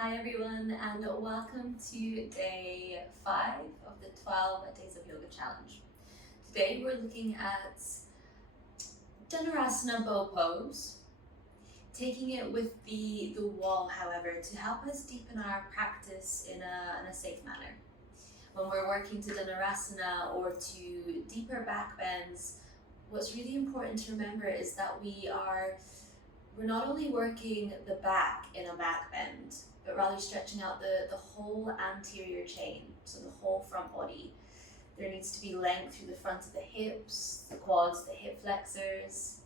Hi everyone, and welcome to day 5 of the 12 Days of Yoga Challenge. Today we're looking at Dhanurasana bow pose, taking it with the wall, however, to help us deepen our practice in a safe manner. When we're working to Dhanurasana or to deeper back bends, what's really important to remember is that we're not only working the back in a back bend, but rather stretching out the whole anterior chain, so the whole front body. There needs to be length through the front of the hips, the quads, the hip flexors.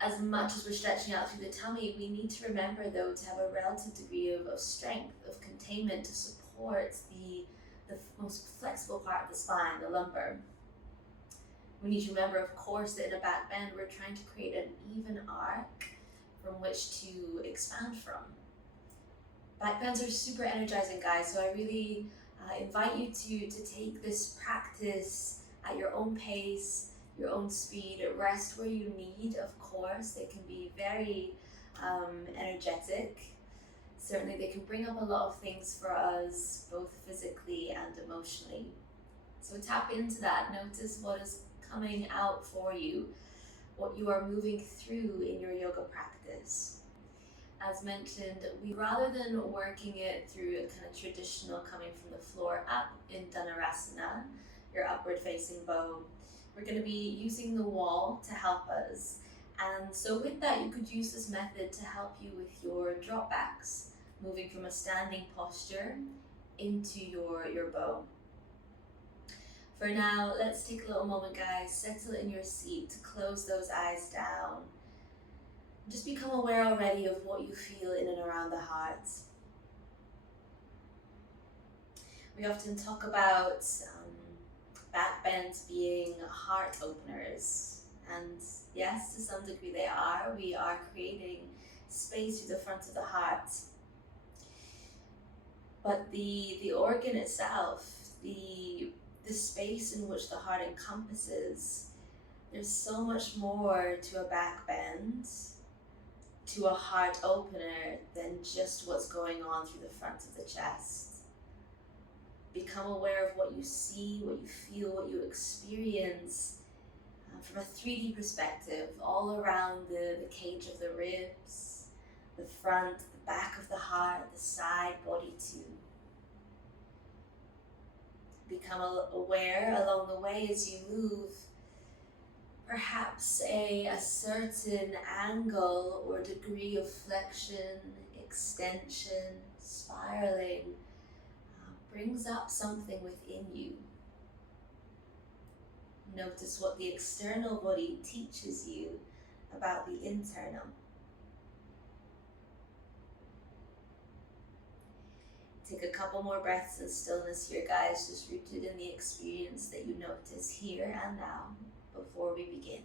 As much as we're stretching out through the tummy, we need to remember though to have a relative degree of strength, of containment to support the most flexible part of the spine, the lumbar. We need to remember, of course, that in a back bend, we're trying to create an even arc from which to expand from. Back bends are super energizing, guys, so I really invite you to take this practice at your own pace, your own speed. Rest where you need, of course. They can be very energetic. Certainly they can bring up a lot of things for us, both physically and emotionally. So tap into that. Notice what is coming out for you, what you are moving through in your yoga practice. As mentioned, rather than working it through a kind of traditional coming from the floor up in Dhanurasana, your upward facing bow, we're going to be using the wall to help us. And so with that, you could use this method to help you with your drop backs, moving from a standing posture into your bow. For now, let's take a little moment, guys. Settle in your seat, close those eyes down. Just become aware already of what you feel in and around the heart. We often talk about back bends being heart openers. And yes, to some degree they are. We are creating space through the front of the heart. But the organ itself, the space in which the heart encompasses, there's so much more to a back bend, to a heart opener, than just what's going on through the front of the chest. Become aware of what you see, what you feel, what you experience from a 3D perspective, all around the cage of the ribs, the front, the back of the heart, the side body too. Become aware along the way as you move, perhaps a certain angle or degree of flexion, extension, spiraling brings up something within you. Notice what the external body teaches you about the internal. Take a couple more breaths in stillness here, guys, just rooted in the experience that you notice here and now before we begin.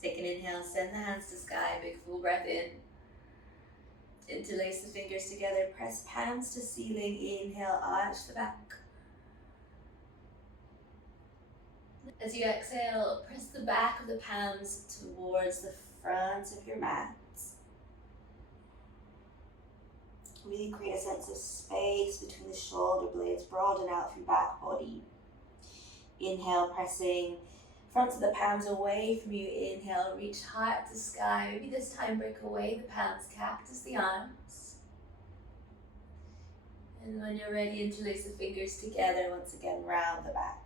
Take an inhale, send the hands to sky, big full breath in. Interlace the fingers together, press palms to ceiling, inhale, arch the back. As you exhale, press the back of the palms towards the front of your mat. Really create a sense of space between the shoulder blades, broaden out through back body. Inhale, pressing front of the palms away from you. Inhale, reach heart to sky. Maybe this time break away the palms, cactus the arms. And when you're ready, interlace the fingers together, once again, round the back.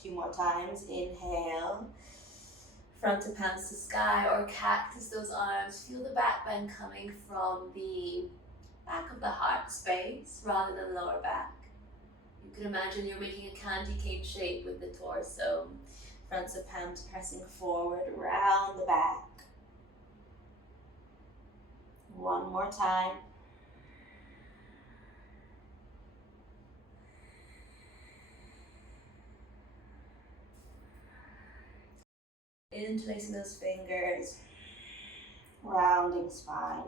2 more times. Inhale, front of palms to sky, or cactus those arms. Feel the back bend coming from the back of the heart space rather than lower back. You can imagine you're making a candy cane shape with the torso. Front of palms pressing forward, round the back. 1 more time. Interlacing those fingers, rounding spine.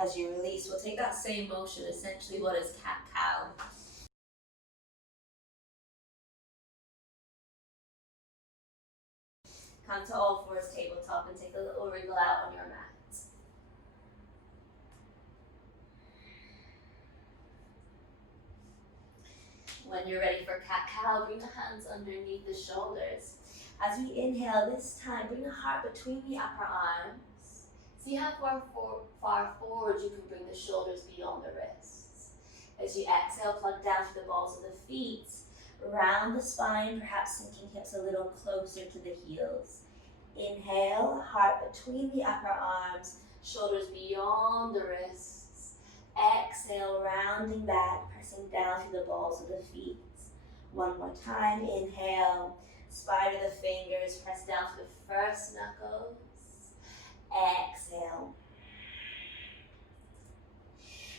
As you release, we'll take that same motion, essentially what is cat-cow. Come to all fours, tabletop, and take a little wriggle out on your mat. When you're ready for cat-cow, bring the hands underneath the shoulders. As we inhale, this time, bring the heart between the upper arms. See how far forward you can bring the shoulders beyond the wrists. As you exhale, plug down to the balls of the feet. Round the spine, perhaps sinking hips a little closer to the heels. Inhale, heart between the upper arms, shoulders beyond the wrists. Exhale, rounding back, pressing down to the balls of the feet. One more time, inhale, spider the fingers, press down to the first knuckles. Exhale.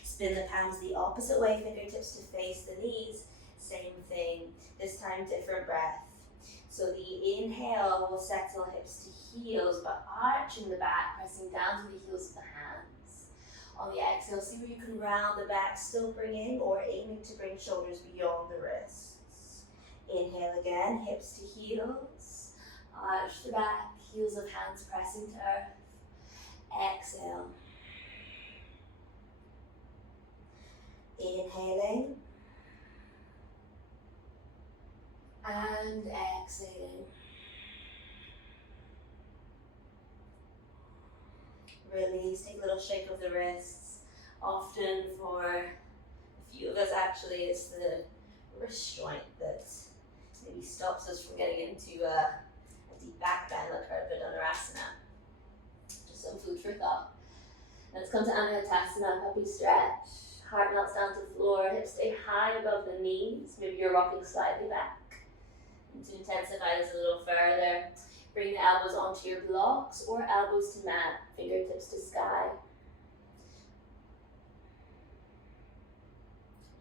Spin the palms the opposite way, fingertips to face the knees. Same thing, this time different breath. So the inhale will settle hips to heels, but arching the back, pressing down to the heels of the hands. On the exhale, see where you can round the back, still bringing or aiming to bring shoulders beyond the wrists. Inhale again, hips to heels. Arch the back, heels of hands pressing to earth. Exhale. Inhaling. And exhaling. Release, take a little shake of the wrists. Often for a few of us actually, it's the wrist joint that maybe stops us from getting into a deep back bend like our Dhanurasana. Just some food for thought. Let's come to Anahatasana, puppy stretch. Heart melts down to floor, hips stay high above the knees. Maybe you're rocking slightly back. And to intensify this a little further, bring the elbows onto your blocks or elbows to mat, fingertips to sky.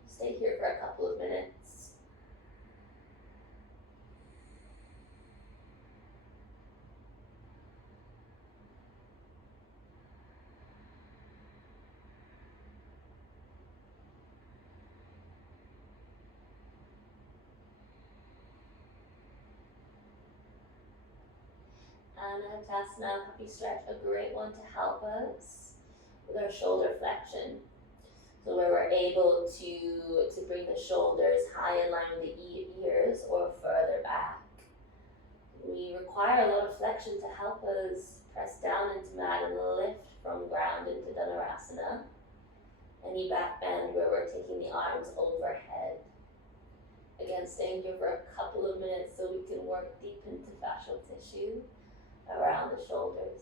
Stay here for a couple of minutes. Anahatasana, puppy stretch, a great one to help us with our shoulder flexion. So where we're able to bring the shoulders high in line with the ears or further back. We require a lot of flexion to help us press down into mat and lift from ground into Dhanurasana. Any back bend where we're taking the arms overhead. Again, staying here for a couple of minutes so we can work deep into fascial tissue around the shoulders.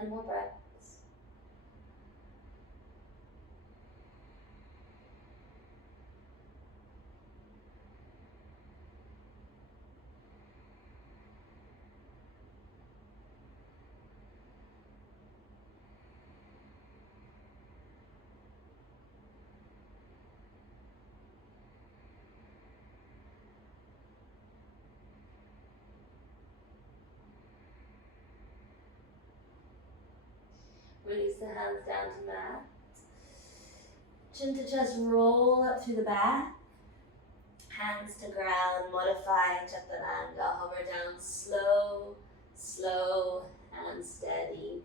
And more breaths. Release the hands down to mat. Chin to chest, roll up through the back. Hands to ground, modify Chaturanga. Hover down slow, slow and steady.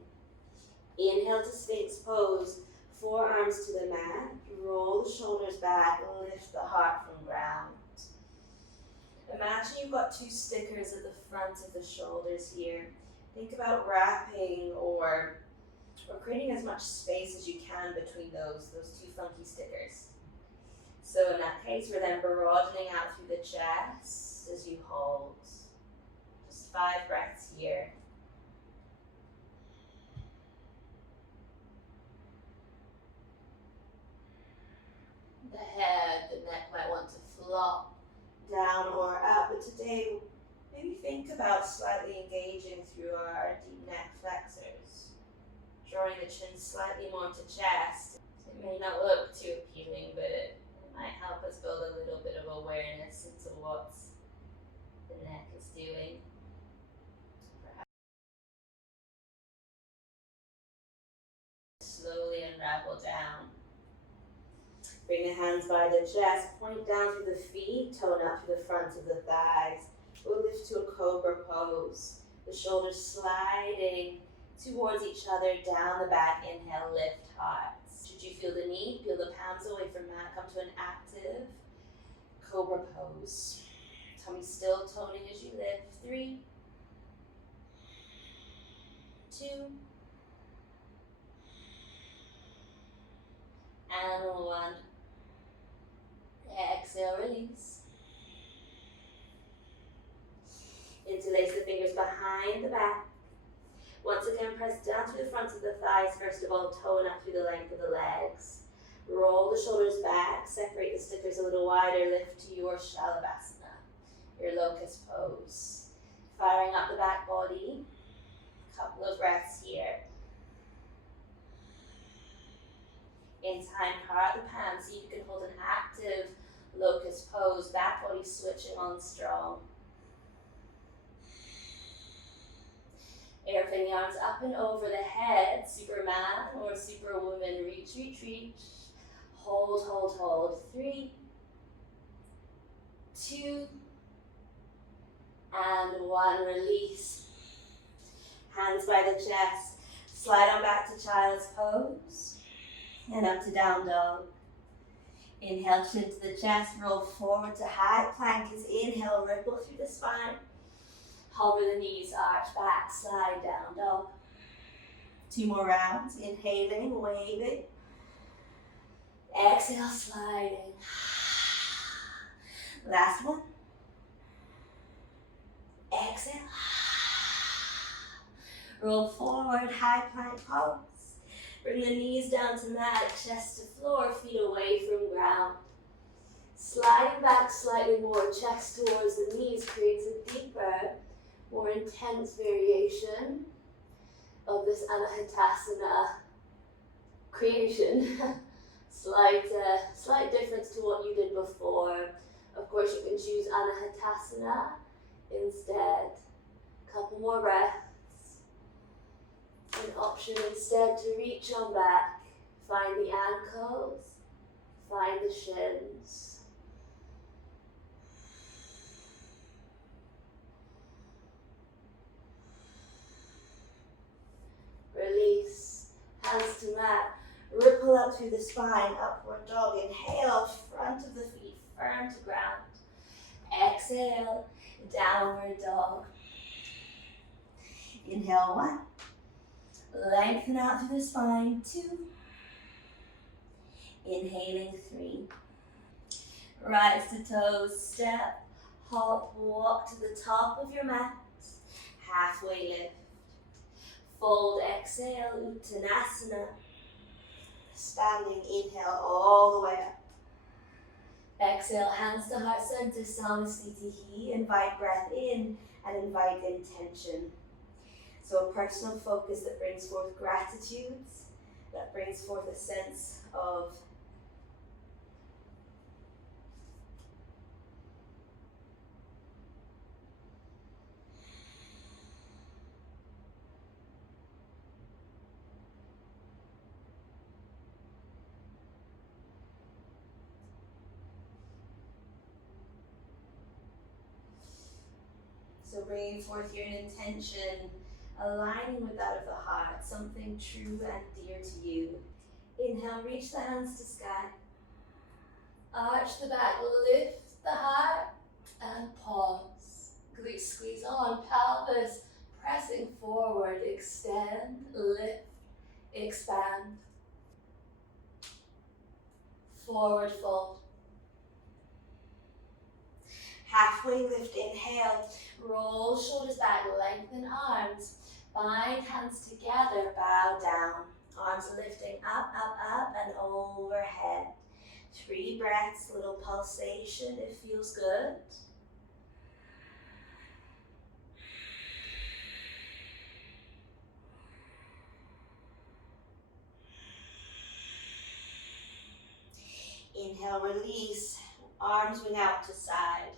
Inhale to Sphinx pose. Forearms to the mat. Roll the shoulders back, lift the heart from ground. Imagine you've got two stickers at the front of the shoulders here. Think about wrapping or creating as much space as you can between those two funky stickers. So in that case, we're then broadening out through the chest as you hold. Just 5 breaths here. The head, the neck might want to flop down or up. But today, maybe think about slightly engaging through our deep neck flexors, drawing the chin slightly more to chest. It may not look too appealing, but it might help us build a little bit of awareness into what the neck is doing. Perhaps slowly unravel down. Bring the hands by the chest, point down through the feet, tone up through the front of the thighs. We'll lift to a cobra pose. The shoulders sliding towards each other, down the back. Inhale, lift heart. Should you feel the need, peel the palms away from mat, come to an active cobra pose. Tummy still toning as you lift. 3, 2, and 1. Exhale, release. Interlace the fingers behind the back. Once again, press down through the front of the thighs. First of all, tone up through the length of the legs. Roll the shoulders back, separate the stickers a little wider, lift to your Shalabhasana, your locust pose. Firing up the back body, couple of breaths here. In time, part the palms, see if you can hold an active locust pose, back body switching on strong. Airplane the arms up and over the head, Superman or Superwoman, reach, reach, reach. Hold, hold, hold. 3, 2, and 1. Release. Hands by the chest. Slide on back to child's pose. And up to down dog. Inhale, chin to the chest. Roll forward to high plank. As inhale, ripple through the spine. Hover the knees, arch back, slide down dog. 2 more rounds. Inhaling, waving. Exhale, sliding. Last one. Exhale. Roll forward, high plank pose. Bring the knees down to mat, chest to floor, feet away from ground. Sliding back slightly more, chest towards the knees creates a deeper, more intense variation of this Anahatasana creation. Slight difference to what you did before. Of course, you can choose Anahatasana instead. Couple more breaths. An option instead to reach on back. Find the ankles, find the shins. Release, hands to mat. Ripple up through the spine, upward dog. Inhale, front of the feet firm to ground. Exhale, downward dog. Inhale, 1. Lengthen out through the spine, 2. Inhaling, 3. Rise to toes, step, hop, walk to the top of your mat. Halfway lift. Fold, exhale, Uttanasana. Standing, inhale all the way up. Exhale, hands to heart center, Samasthiti. Invite breath in and invite intention. So a personal focus that brings forth gratitudes, that brings forth a sense of so bringing forth here an intention, aligning with that of the heart, something true and dear to you. Inhale, reach the hands to sky. Arch the back, lift the heart, and pause. Glutes squeeze on, pelvis pressing forward, extend, lift, expand. Forward fold. Halfway lift, inhale, roll shoulders back, lengthen arms, bind hands together, bow down. Arms lifting up, up, up, and overhead. 3 breaths, little pulsation, it feels good. Inhale, release, arms wing out to side.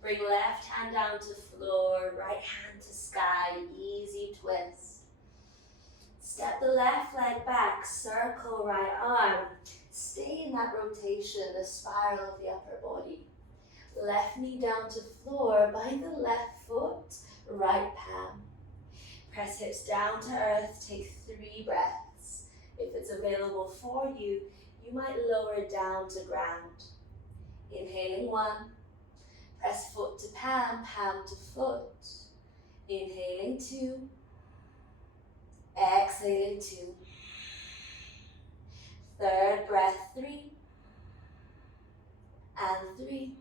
Bring left hand down to floor, right hand to sky, easy twist. Step the left leg back, circle right arm. Stay in that rotation, the spiral of the upper body. Left knee down to floor, bind the left foot, right palm. Press hips down to earth, take 3 breaths. If it's available for you, you might lower down to ground. Inhaling 1, press foot to palm, palm to foot. Inhaling 2, exhaling 2. Third breath, 3, and 3.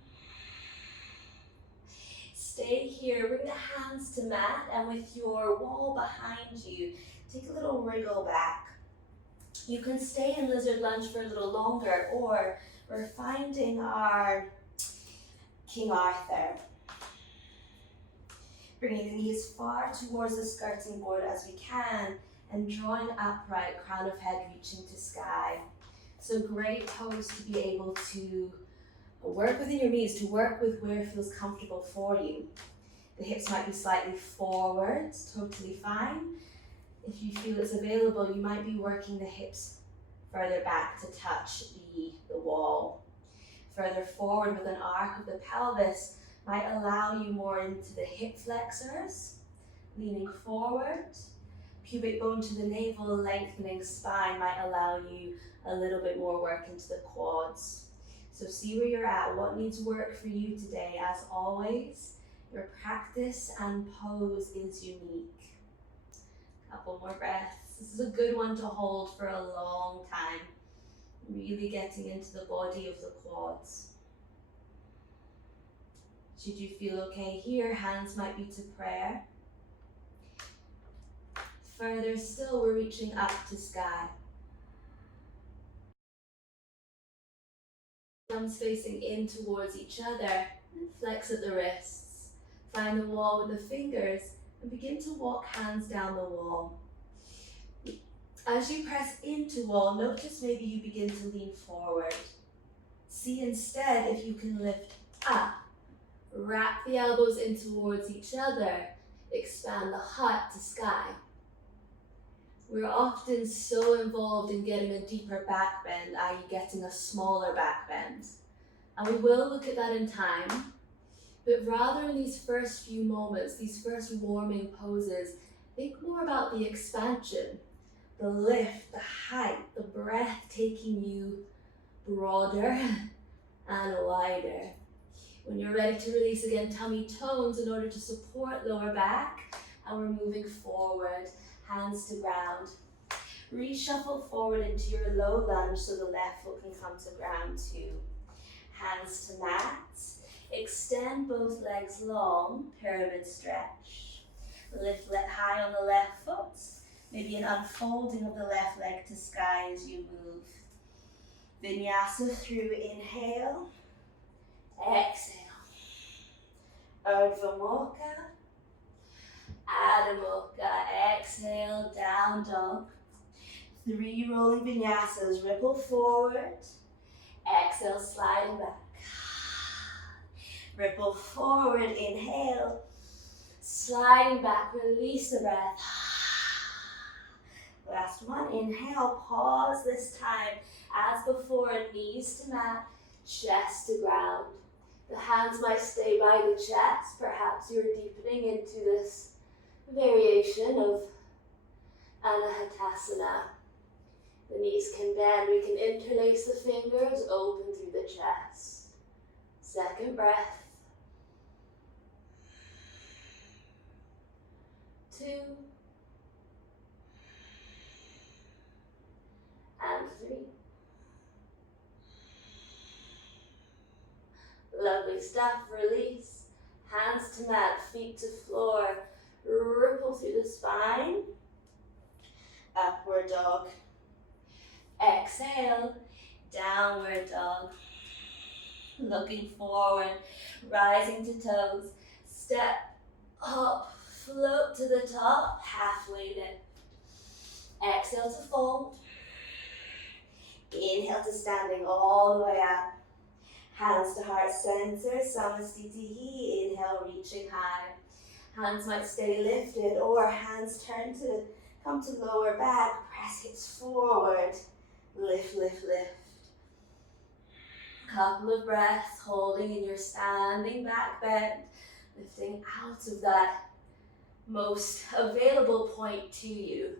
Stay here, bring the hands to mat, and with your wall behind you, take a little wriggle back. You can stay in lizard lunge for a little longer, or we're finding our King Arthur. Bringing the knees far towards the skirting board as we can, and drawing upright, crown of head reaching to sky. So great pose to be able to work within your knees, to work with where it feels comfortable for you. The hips might be slightly forward, totally fine. If you feel it's available, you might be working the hips further back to touch the wall. Further forward with an arc of the pelvis might allow you more into the hip flexors, leaning forward. Pubic bone to the navel, lengthening spine might allow you a little bit more work into the quads. So see where you're at, what needs work for you today. As always, your practice and pose is unique. Couple more breaths. This is a good one to hold for a long time. Really getting into the body of the quads. Should you feel okay here, hands might be to prayer. Further still, we're reaching up to sky. Thumbs facing in towards each other, and flex at the wrists. Find the wall with the fingers and begin to walk hands down the wall. As you press into wall, notice maybe you begin to lean forward. See instead if you can lift up. Wrap the elbows in towards each other. Expand the heart to sky. We're often so involved in getting a deeper back bend, i.e. getting a smaller back bend. And we will look at that in time, but rather in these first few moments, these first warming poses, think more about the expansion, the lift, the height, the breath taking you broader and wider. When you're ready to release again, tummy tones in order to support lower back, and we're moving forward. Hands to ground. Reshuffle forward into your low lunge so the left foot can come to ground too. Hands to mat. Extend both legs long, pyramid stretch. Lift high on the left foot. Maybe an unfolding of the left leg to sky as you move. Vinyasa through inhale. Exhale. Urdhva Mukha. Adho Mukha, exhale, down dog. 3 rolling vinyasas, ripple forward. Exhale, sliding back. Ripple forward, inhale. Sliding back, release the breath. Last one, inhale, pause this time. As before, knees to mat, chest to ground. The hands might stay by the chest. Perhaps you're deepening into this variation of Anahatasana. The knees can bend, we can interlace the fingers, open through the chest. Second breath. 2. And 3. Lovely stuff, release. Hands to mat, feet to floor. Ripple through the spine. Upward dog. Exhale, downward dog. Looking forward, rising to toes. Step up, float to the top, halfway lift. Exhale to fold. Inhale to standing all the way up. Hands to heart center, samastitihi. Inhale, reaching high. Hands might stay lifted or hands turn to come to lower back. Press hips forward. Lift, lift, lift. Couple of breaths, holding in your standing back bend. Lifting out of that most available point to you.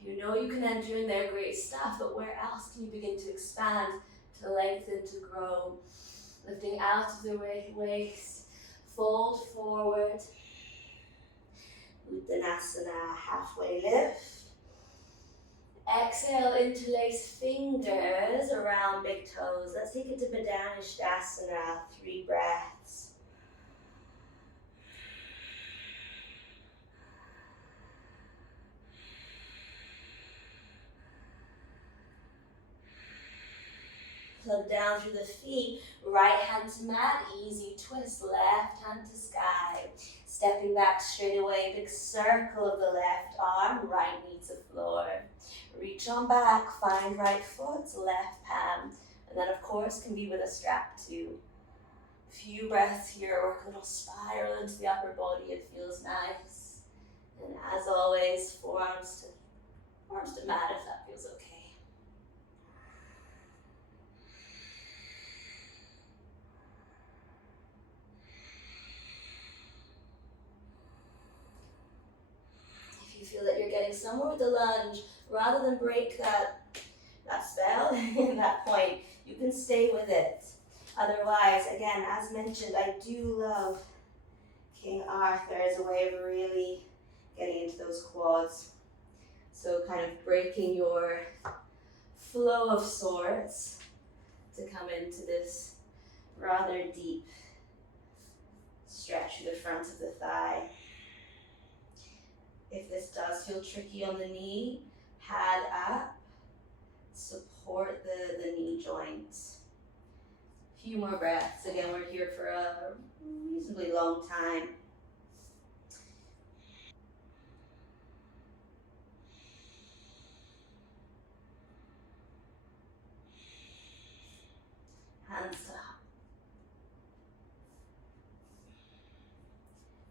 If you know you can enter in there, great stuff, but where else can you begin to expand, to lengthen, to grow? Lifting out of the waist, fold forward. Dhanurasana, halfway lift. Exhale, interlace fingers around big toes. Let's take it to Dhanurasana, 3 breaths. Plug down through the feet, right hand to mat, easy twist, left hand to sky. Stepping back straight away, big circle of the left arm, right knee to floor. Reach on back, find right foot, left palm. And then of course can be with a strap too. Few breaths here, work a little spiral into the upper body, it feels nice. And as always, forearms to mat if that feels okay. Feel that you're getting somewhere with the lunge, rather than break that spell in that point, you can stay with it. Otherwise, again, as mentioned, I do love King Arthur as a way of really getting into those quads. So kind of breaking your flow of sorts to come into this rather deep stretch through the front of the thigh. If this does feel tricky on the knee, pad up, support the knee joints. A few more breaths. Again, we're here for a reasonably long time.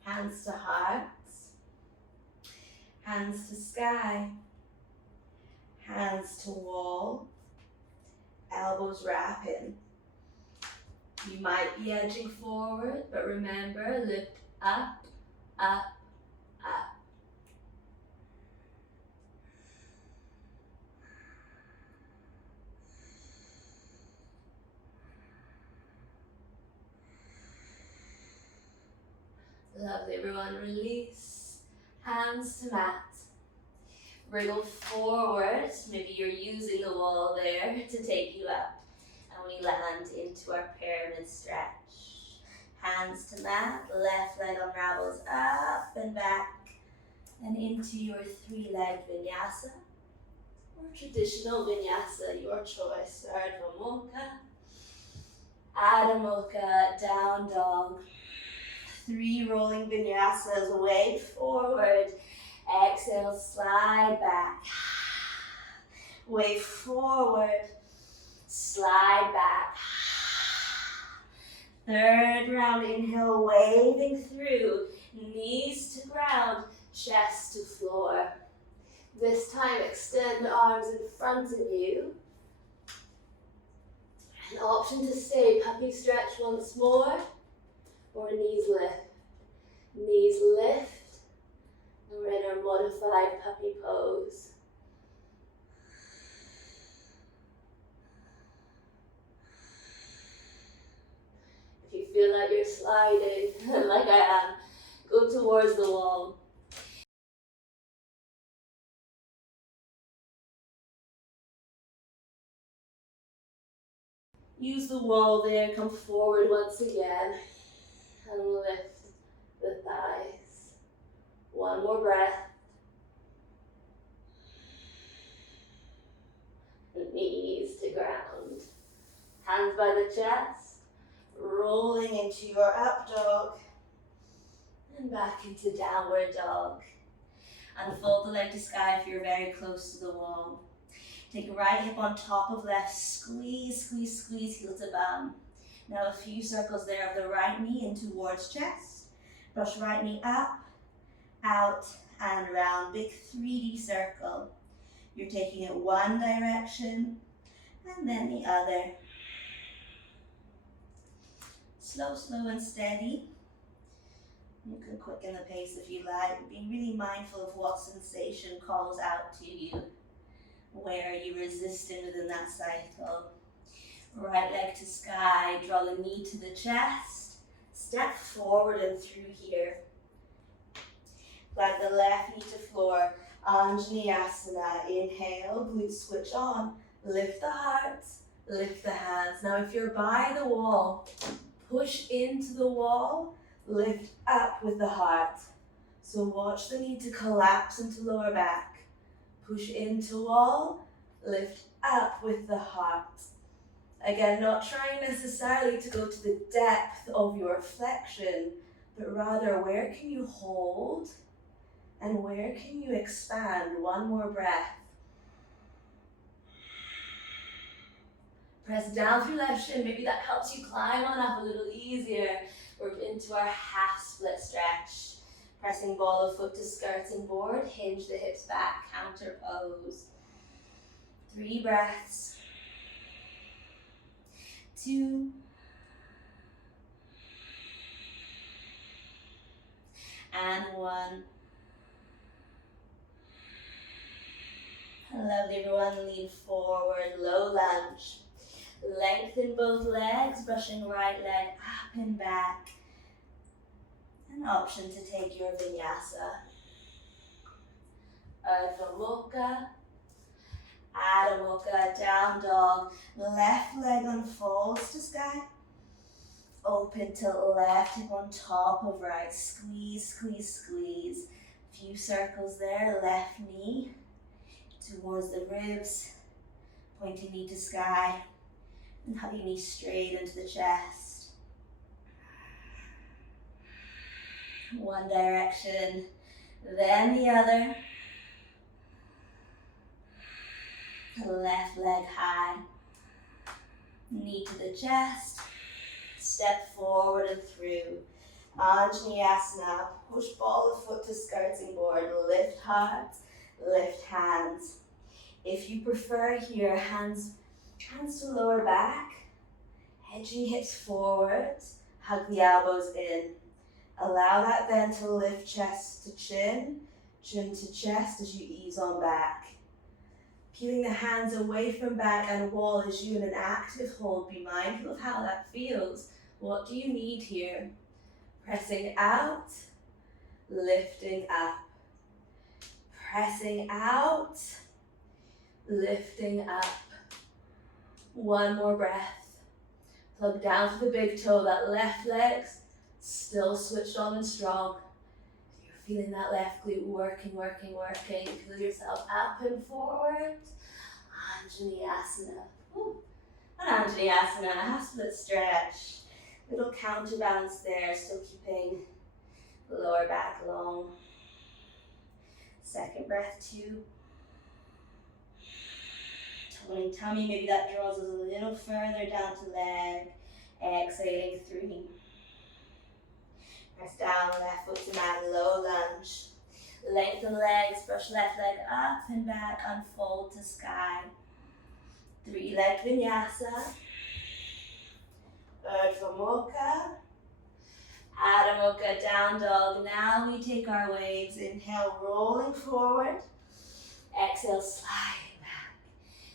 Hands to hearts. Hands to sky, hands to wall, elbows wrapping. You might be edging forward, but remember, lift up, up, up. Lovely, everyone, release, hands to mat. Wriggle forward, maybe you're using the wall there to take you up. And we land into our pyramid stretch. Hands to mat, left leg unravels up and back. And into your 3-leg vinyasa. Or traditional vinyasa, your choice. Ardha Mukha, Adho Mukha, down dog. 3 rolling vinyasas, way forward. Exhale, slide back. Way forward. Slide back. 3rd round, inhale, waving through. Knees to ground, chest to floor. This time, extend arms in front of you. An option to stay, puppy stretch once more. Or knees lift. Knees lift. And we're in our modified puppy pose. If you feel like you're sliding, like I am, go towards the wall. Use the wall there, come forward once again, and lift the thighs. One more breath. Knees to ground. hands by the chest, rolling into your up dog, and back into downward dog. Unfold the leg to sky if you're very close to the wall. Take right hip on top of left, squeeze, squeeze, squeeze, heel to bum. Now a few circles there of the right knee in towards chest. Brush right knee up, out, and round. Big 3D circle. You're taking it one direction, and then the other. Slow, slow and steady. You can quicken the pace if you like. Be really mindful of what sensation calls out to you. Where are you resisting within that cycle? Right leg to sky, draw the knee to the chest. Step forward and through here. Flag the left knee to floor. Anjaneyasana. Inhale, glutes switch on. Lift the heart, lift the hands. Now if you're by the wall, push into the wall, lift up with the heart. So watch the need to collapse into lower back. Push into wall, lift up with the heart. Again, not trying necessarily to go to the depth of your flexion, but rather where can you hold and where can you expand? One more breath. Press down through left shin. Maybe that helps you climb on up a little easier. We're into our half split stretch. Pressing ball of foot to skirting board. Hinge the hips back. Counter pose. 3 breaths. 2. And 1. Lovely, everyone. Lean forward. Low lunge. Lengthen both legs, brushing right leg up and back. An option to take your vinyasa. Urdhva Mukha, Adho Mukha, down dog. Left leg unfolds to sky. Open to left hip on top of right. Squeeze, squeeze, squeeze. Few circles there. Left knee towards the ribs. Pointing knee to sky. And hug your knee straight into the chest. One direction, then the other. Left leg high. Knee to the chest. Step forward and through. Anjaneyasana. Push ball of foot to skirting board. Lift heart, lift hands. If you prefer here, hands to lower back, edging hips forward, hug the elbows in. Allow that then to lift chest to chin, chin to chest as you ease on back. Peeling the hands away from back and wall as you in an active hold. Be mindful of how that feels. What do you need here? Pressing out, lifting up. Pressing out, lifting up. One more breath. Plug down to the big toe. That left leg's still switched on and strong. You're feeling that left glute working, working, working. Feel yourself up and forward. Anjaneyasana. An Anjaneyasana, half split stretch. Little counterbalance there, still keeping the lower back long. Second breath, 2. Toning tummy, maybe that draws us a little further down to leg. Exhaling, 3. Press down, left foot to mat, low lunge. Lengthen legs, brush left leg up and back, unfold to sky. 3-leg vinyasa. Urdhva Mukha. Adho Mukha, down dog. Now we take our waves. Inhale, rolling forward. Exhale, sliding back.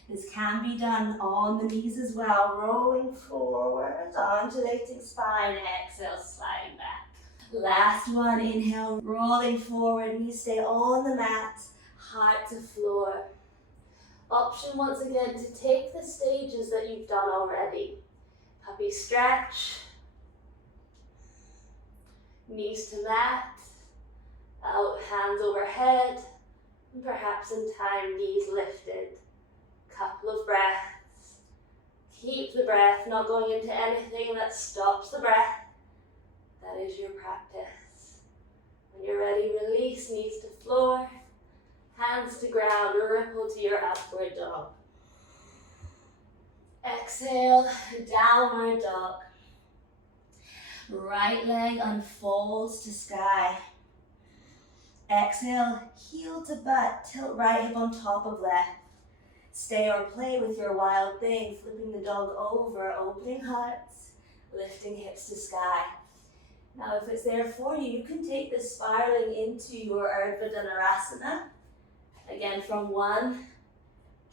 This can be done on the knees as well. Rolling forward, undulating spine. Exhale, sliding back. Last one, inhale, rolling forward. Knees stay on the mat, heart to floor. Option once again to take the stages that you've done already. Puppy stretch. Knees to mat. Out, hands overhead. And perhaps in time, knees lifted. Couple of breaths. Keep the breath, not going into anything that stops the breath. That is your practice. When you're ready, release, knees to floor, hands to ground, ripple to your upward dog. Exhale, downward dog. Right leg unfolds to sky. Exhale, heel to butt, tilt right hip on top of left. Stay or play with your wild thing, flipping the dog over, opening hearts, lifting hips to sky. Now if it's there for you, you can take this spiraling into your Urdhva Dhanurasana. Again, from one,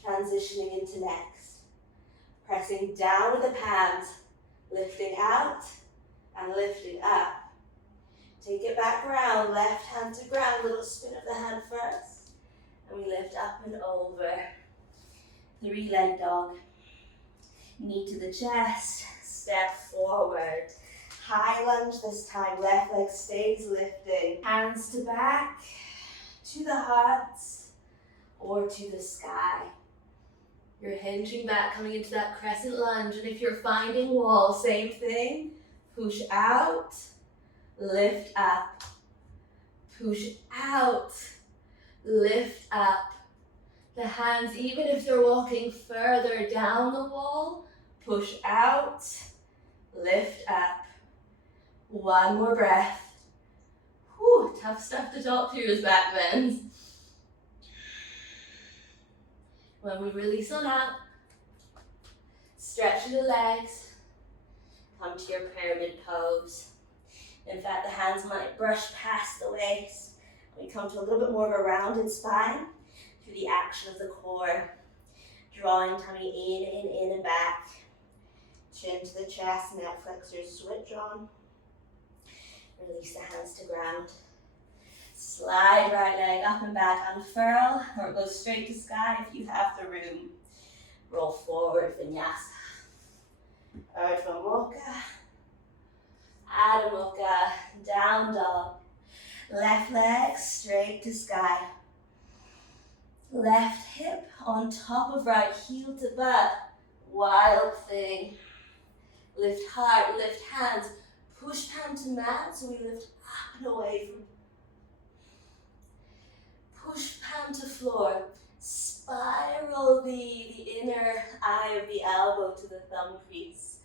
transitioning into next. Pressing down with the palms, lifting out and lifting up. Take it back round, left hand to ground, little spin of the hand first. And we lift up and over. 3-leg dog. Knee to the chest, step forward. High lunge this time, left leg stays lifting. Hands to back, to the heart, or to the sky. You're hinging back, coming into that crescent lunge, and if you're finding wall, same thing. Push out, lift up. Push out, lift up. The hands, even if they're walking further down the wall, push out, lift up. One more breath. Whew, tough stuff to talk through as back bends. When we release on out, stretch the legs, come to your pyramid pose. In fact, the hands might brush past the waist. We come to a little bit more of a rounded spine through the action of the core. Drawing tummy in and back. Chin to the chest, neck flexors switch on. Release the hands to ground. Slide right leg up and back, unfurl, or go straight to sky if you have the room. Roll forward, vinyasa. Urdhva Mukha. Adho Mukha, down dog. Left leg straight to sky. Left hip on top of right, heel to butt. Wild thing. Lift heart, lift hands. Push palm to mat, so we lift up and away from. Push palm to floor. Spiral the inner eye of the elbow to the thumb crease.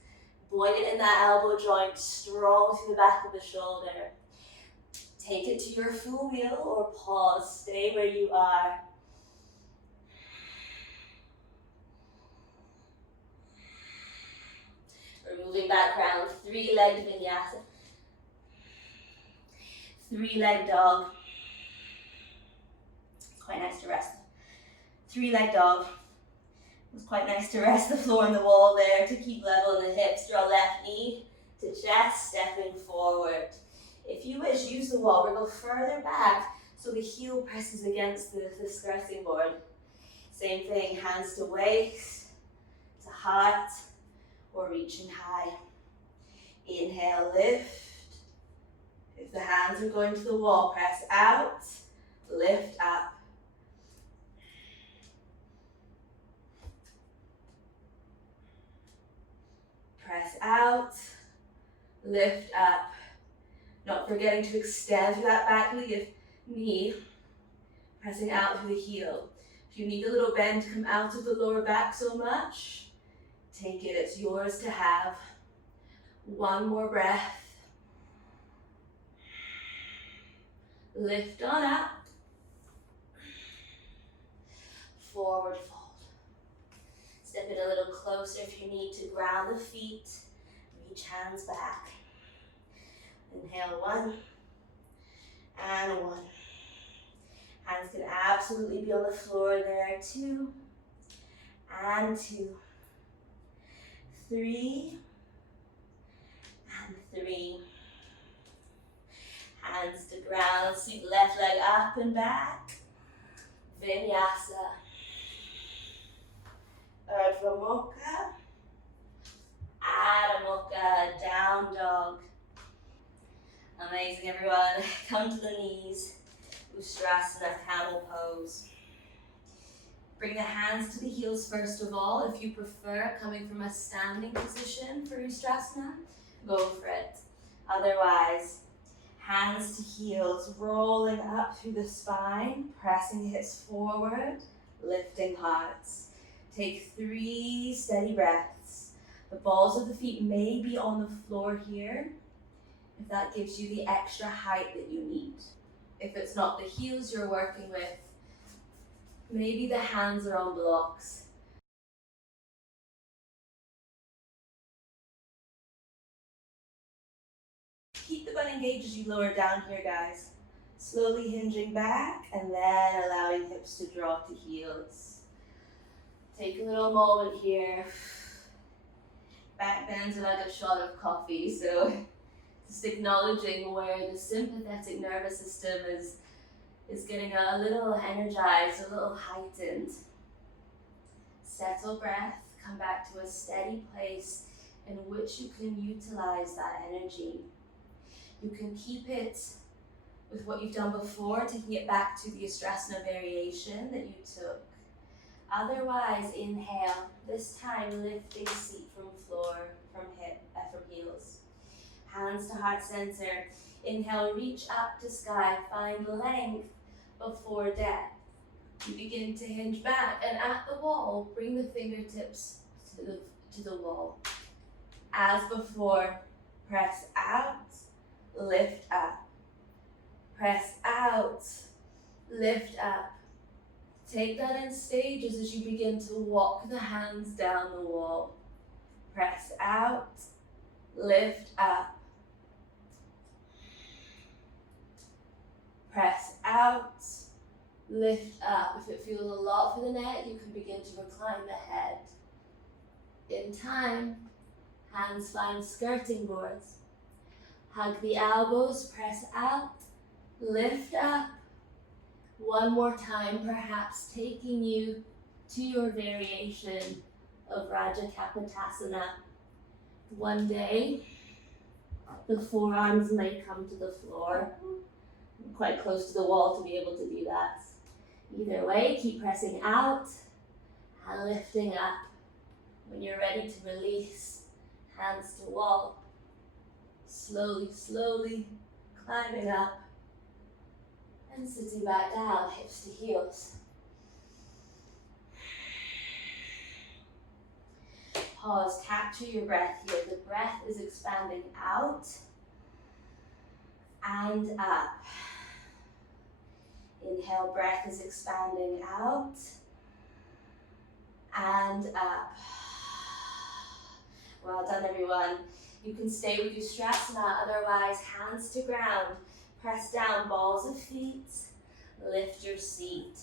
Buoyant in that elbow joint, strong through the back of the shoulder. Take it to your full wheel or pause. Stay where you are. We're moving back round. 3-legged vinyasa. 3-leg dog. It's quite nice to rest. 3-leg dog. It's quite nice to rest the floor and the wall there to keep level in the hips. Draw left knee to chest, stepping forward. If you wish, use the wall or go further back so the heel presses against the skirting board. Same thing, hands to waist, to heart, or reaching high. Inhale, lift. If the hands are going to the wall, press out, lift up. Press out, lift up. Not forgetting to extend through that back knee, pressing out through the heel. If you need a little bend to come out of the lower back so much, take it, it's yours to have. One more breath. Lift on up. Forward fold. Step it a little closer if you need to ground the feet. Reach hands back. Inhale, 1 and 1. Hands can absolutely be on the floor there. 2 and 2. 3 and 3. Hands to ground, sweep left leg up and back. Vinyasa. Urdhva Mukha. Adho Mukha, down dog. Amazing, everyone. Come to the knees. Ustrasana, camel pose. Bring the hands to the heels first of all. If you prefer coming from a standing position for Ustrasana, go for it. Otherwise, hands to heels, rolling up through the spine, pressing hips forward, lifting hearts. Take 3 steady breaths. The balls of the feet may be on the floor here, if that gives you the extra height that you need. If it's not the heels you're working with, maybe the hands are on blocks. Keep the butt engaged as you lower down here, guys. Slowly hinging back and then allowing hips to draw to heels. Take a little moment here. Back bends are like a shot of coffee, so just acknowledging where the sympathetic nervous system is getting a little energized, a little heightened. Settle breath, come back to a steady place in which you can utilize that energy. You can keep it with what you've done before, taking it back to the Ustrasana variation that you took. Otherwise, inhale, this time lifting seat from floor, from heels. Hands to heart center. Inhale, reach up to sky, find length before depth. You begin to hinge back, and at the wall, bring the fingertips to the wall. As before, press out, lift up. Press out, lift up. Take that in stages as you begin to walk the hands down the wall. Press out, lift up. Press out, lift up. If it feels a lot for the neck, you can begin to recline the head. In time, hands find skirting boards. Hug the elbows, press out, lift up. One more time, perhaps taking you to your variation of Rajakapotasana. One day, the forearms may come to the floor. I'm quite close to the wall to be able to do that. Either way, keep pressing out and lifting up. When you're ready to release, hands to wall. Slowly, slowly climbing up. And sitting back down, hips to heels. Pause, capture your breath here. The breath is expanding out and up. Inhale, breath is expanding out and up. Well done, everyone. You can stay with Ustrasana, otherwise hands to ground. Press down, balls of feet, lift your seat.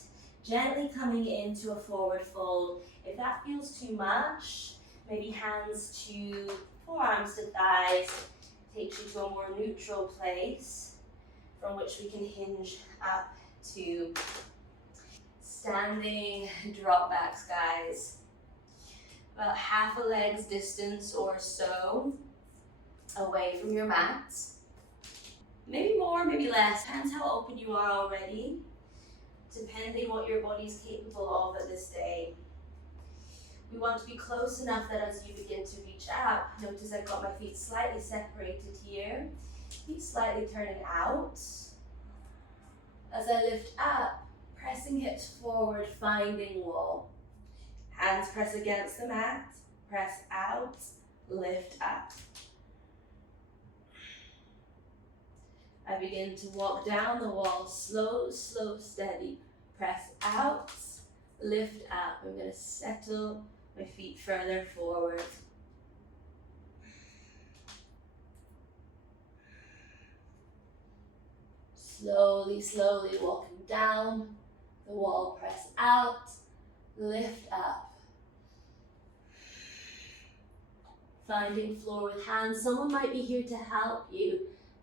Gently coming into a forward fold. If that feels too much, maybe hands to forearms to thighs, takes you to a more neutral place from which we can hinge up to standing drop backs, guys. About half a leg's distance or so away from your mat. Maybe more, maybe less, depends how open you are already, depending what your body's capable of at this day. We want to be close enough that as you begin to reach out, notice I've got my feet slightly separated here, feet slightly turning out. As I lift up, pressing hips forward, finding wall. Hands press against the mat, press out, lift up. I begin to walk down the wall, slow, slow, steady. Press out, lift up. I'm going to settle my feet further forward. Slowly, slowly walking down the wall, press out, lift up. Finding floor with hands. Someone might be here to help you.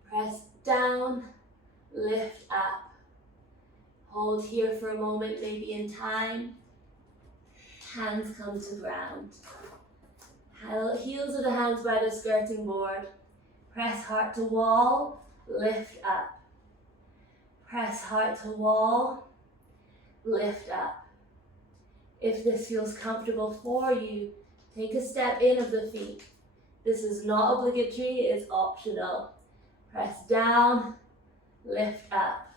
Press down, lift up. Hold here for a moment, maybe in time. Hands come to ground. Heels of the hands by the skirting board. Press heart to wall, lift up. Press heart to wall, lift up. If this feels comfortable for you, take a step in of the feet. This is not obligatory, it's optional. Press down, lift up.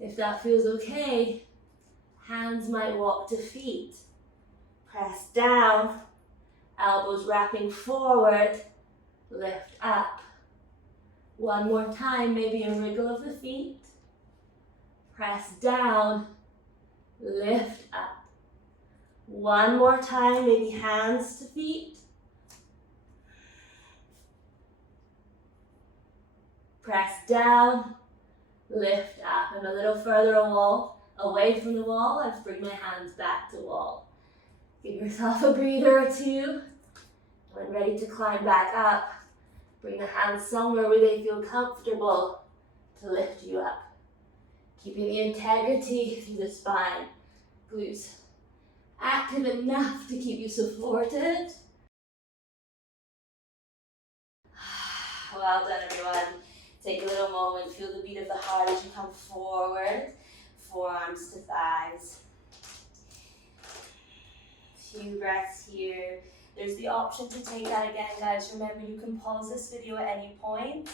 If that feels okay, hands might walk to feet. Press down, elbows wrapping forward, lift up. One more time, maybe a wriggle of the feet. Press down, lift up. One more time, maybe hands to feet. Press down, lift up. And a little further away from the wall, let's bring my hands back to wall. Give yourself a breather or two. When ready to climb back up, bring the hands somewhere where they feel comfortable to lift you up. Keeping the integrity through the spine. Glutes active enough to keep you supported. Well done, everyone. Take a little moment, feel the beat of the heart as you come forward, forearms to thighs. Few breaths here. There's the option to take that again, guys. Remember, you can pause this video at any point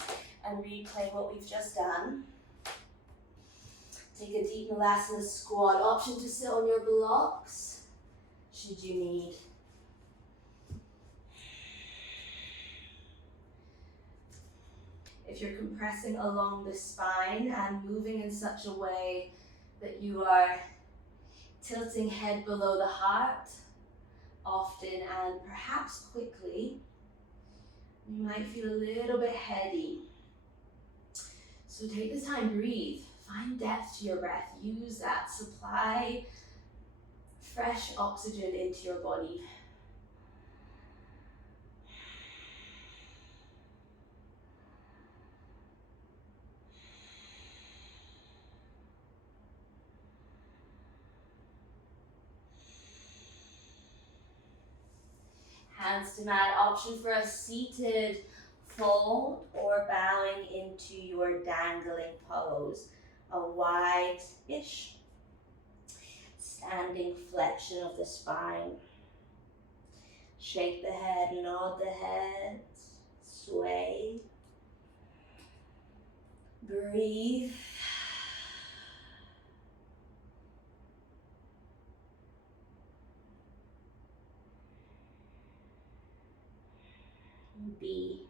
and replay what we've just done. Take a deep Dhanurasana squat. Option to sit on your blocks, should you need. If you're compressing along the spine and moving in such a way that you are tilting head below the heart, often and perhaps quickly, you might feel a little bit heady. So take this time, breathe, find depth to your breath, use that, supply fresh oxygen into your body. Hands to mat, option for a seated fold or bowing into your dangling pose. A wide-ish standing flexion of the spine. Shake the head, nod the head, sway. Breathe. Be.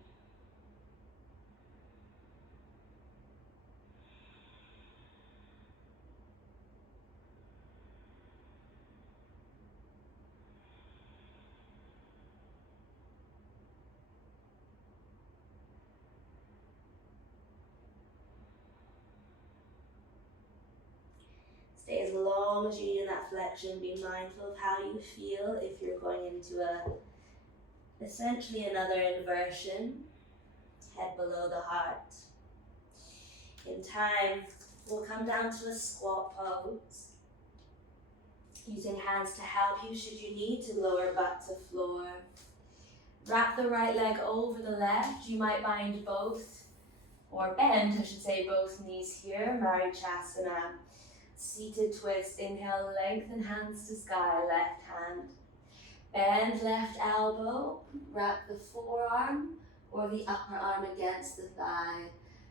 Stay as long as you need in that flexion. Be mindful of how you feel if you're going into essentially another inversion. Head below the heart. In time, we'll come down to a squat pose. Using hands to help you should you need to lower butt to floor. Wrap the right leg over the left. You might bind both, or bend, I should say, both knees here. Marichasana. Seated twist. Inhale, lengthen hands to sky, left hand. Bend left elbow. Wrap the forearm or the upper arm against the thigh.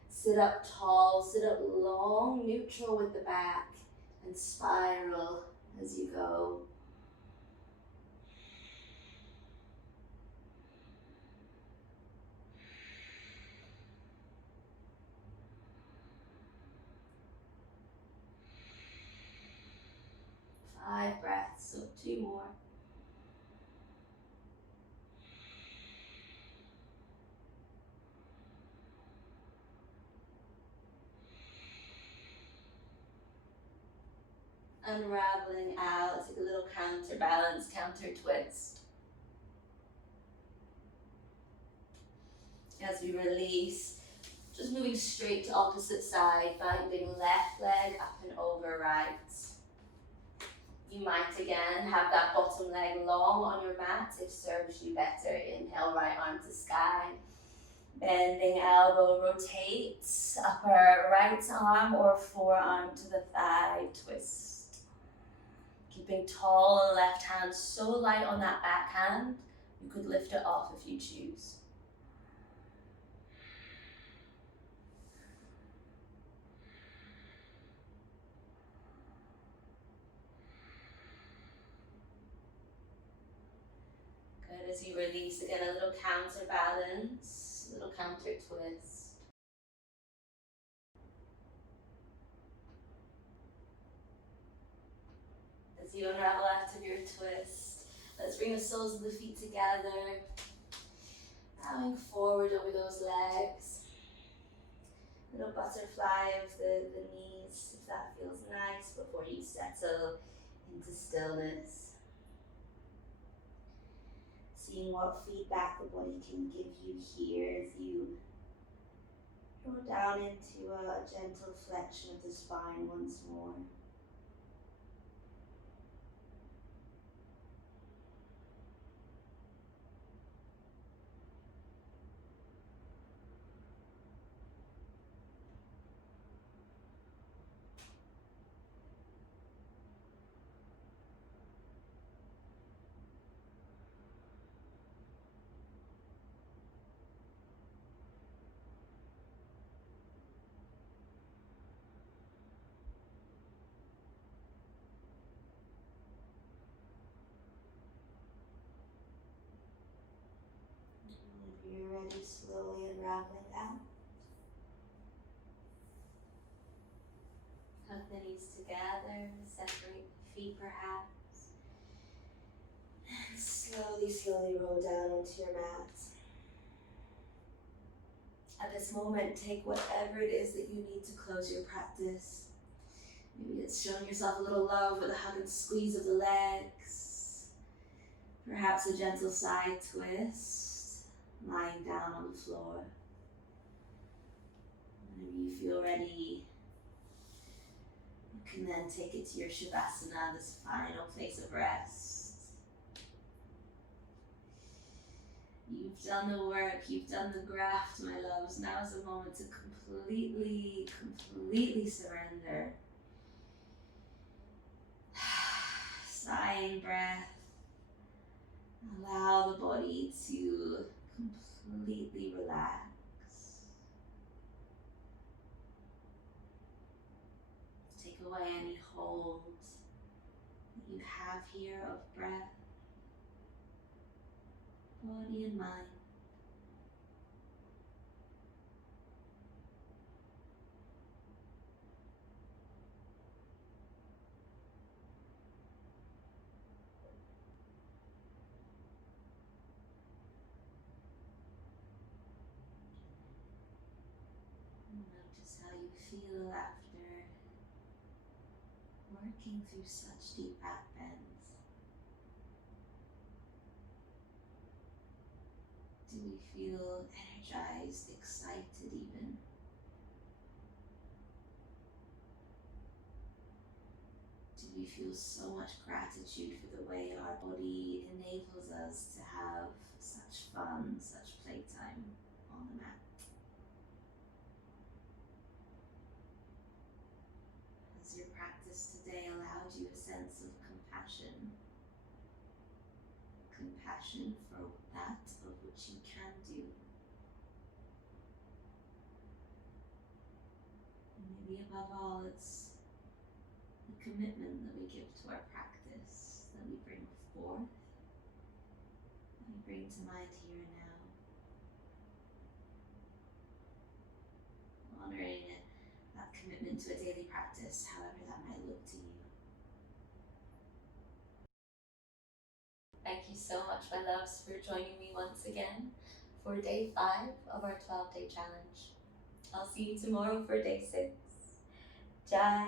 Sit up tall, sit up long, neutral with the back, and spiral as you go. Five breaths, so 2 more. Unraveling out, take a little counterbalance, counter twist. As we release, just moving straight to opposite side, binding left leg up and over right. You might again have that bottom leg long on your mat if serves you better. Inhale, right arm to sky. Bending elbow rotates, upper right arm or forearm to the thigh, twist. Keeping tall on the left hand, so light on that backhand, you could lift it off if you choose. Good, as you release, again, a little counterbalance, a little counter twist. As you unravel out of your twist, let's bring the soles of the feet together, bowing forward over those legs. Little butterfly of the knees, if that feels nice, before you settle into stillness. Seeing what feedback the body can give you here as you draw down into a gentle flexion of the spine once more. If you're ready, slowly unraveling out. Hug the knees together, separate the feet perhaps. And slowly roll down onto your mat. At this moment, take whatever it is that you need to close your practice. Maybe it's showing yourself a little love with a hug and squeeze of the legs. Perhaps a gentle side twist, lying down on the floor. Whenever you feel ready, you can then take it to your Shavasana, this final place of rest. You've done the work, you've done the graft, my loves. Now is the moment to completely surrender. Sighing breath. Allow the body to completely relax. Take away any hold that you have here of breath, body and mind. Notice how you feel after working through such deep back bends. Do we feel energized, excited even? Do we feel so much gratitude for the way our body enables us to have such fun, such playtime on the mat? Has your practice today allowed you a sense of compassion? Compassion for that of which you can do. And maybe above all, it's the commitment that we give to our practice, that we bring forth, that we bring to mind here and now. Honoring that commitment to a daily practice, however that might look to you. Thank you so much, my loves, for joining me once again for day 5 of our 12-day challenge. I'll see you tomorrow for day 6. Jai